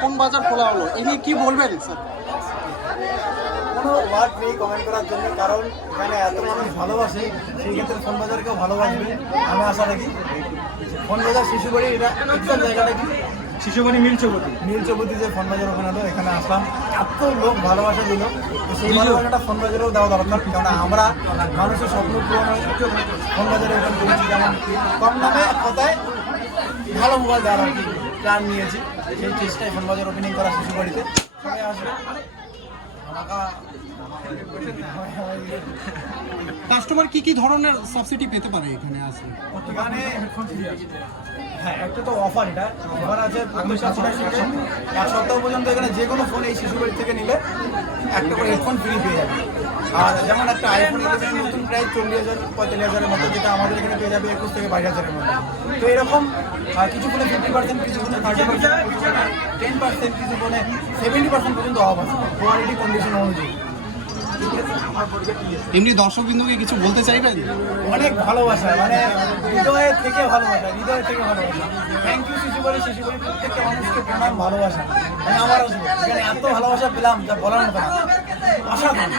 Phone বাজার খোলা হলো, এই নিয়ে কি বলবেন স্যার? কোনো ওয়ার্ড নেই কমেন্ট করার জন্য, কারণ এখানে এত মানুষ ভালোবাসে, সেই ক্ষেত্রে ফোন বাজারকেও ভালোবাসবে আমি আশা রাখি। ফোন বাজার শিশুবাড়ি, এটা এক্সাক্ট জায়গাটা কি? শিশুবাড়ি মিলচৌপতি যে ফোন বাজার ওখানে হলো, এখানে আসলাম, এত লোক ভালোবাসা দিল। তো সেই ভালোবাসাটা ফোন বাজারেও দেওয়া দরকার, কারণ আমরা মানুষের স্বপ্ন পূরণ ফোন বাজারে ওখানে করেছি। যেমন কম দামে কথায় ভালো মোবাইল দেওয়ার আর কি প্ল্যান নিয়েছি, সেই চেষ্টায় ফোন বাজার ওপেনিং করা শিশুবাড়িতে। সবাই আসবে। কাস্টমার কি কি ধরনের সাবসিডি পেতে পারে এখানে আসলে? এখানে হ্যাঁ, একটা তো অফার, এটা অফার আছে 1 সপ্তাহ পর্যন্ত। এখানে যে কোনো ফোন এই শিশুবাড়ি থেকে নিলে একটা করে হেডফোন ফ্রি পেয়ে যাবে। আর যেমন একটা আইফোন 11 নতুন প্রাইস 40,000-45,000-এর মতো, যেটা আমাদের এখানে পেয়ে যাবে 21 থেকে 22,000-এর মতো। তো এরকম কিছু ফোনে 50%, কিছু ফোনে 30%, 10%, কিছু ফোনে 70% পর্যন্ত অফ আছে, কোয়ালিটি কন্ডিশন অনুযায়ী। এমনি দর্শকবৃন্দকে কিছু বলতে চাইবেন? অনেক ভালোবাসা, মানে হৃদয়ের থেকে ভালোবাসা। থ্যাংক ইউ শিশুবাড়ি প্রত্যেকটা মানুষকে প্রণাম, ভালোবাসা। মানে আমারও এখানে এত ভালোবাসা পেলাম যা বলার মতো না, অসাধারণ।